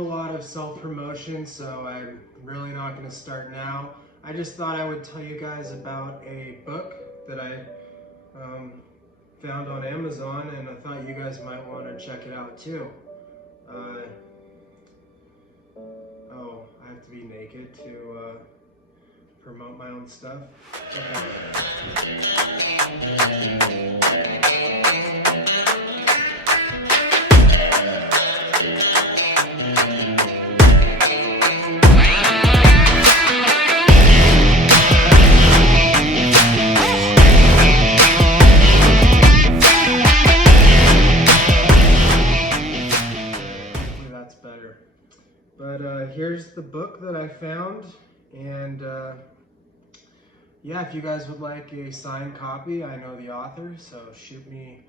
do a lot of self-promotion, so I'm really not going to start now. I just thought I would tell you guys about a book that I found on Amazon, and I thought you guys might want to check it out too. Oh, I have to be naked to promote my own stuff. But here's the book that I found, and yeah, if you guys would like a signed copy, I know the author, so shoot me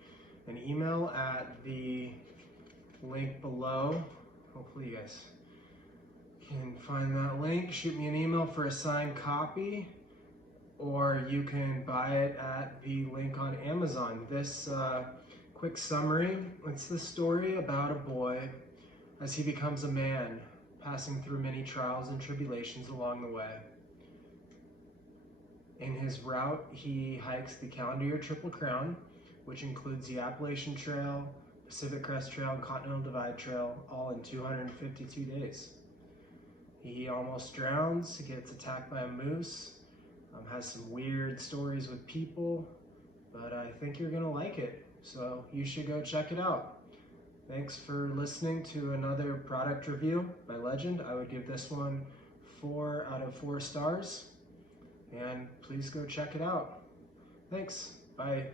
an email at the link below. Hopefully you guys can find that link. Shoot me an email for a signed copy, or you can buy it at the link on Amazon. This quick summary, it's the story about a boy as he becomes a man, passing through many trials and tribulations along the way. In his route, he hikes the calendar year Triple Crown, which includes the Appalachian Trail, Pacific Crest Trail, and Continental Divide Trail, all in 252 days. He almost drowns, he gets attacked by a moose, has some weird stories with people, but I think you're gonna like it, so you should go check it out. Thanks for listening to another product review by Legend. I would give this one 4 out of 4 stars, and please go check it out. Thanks, bye.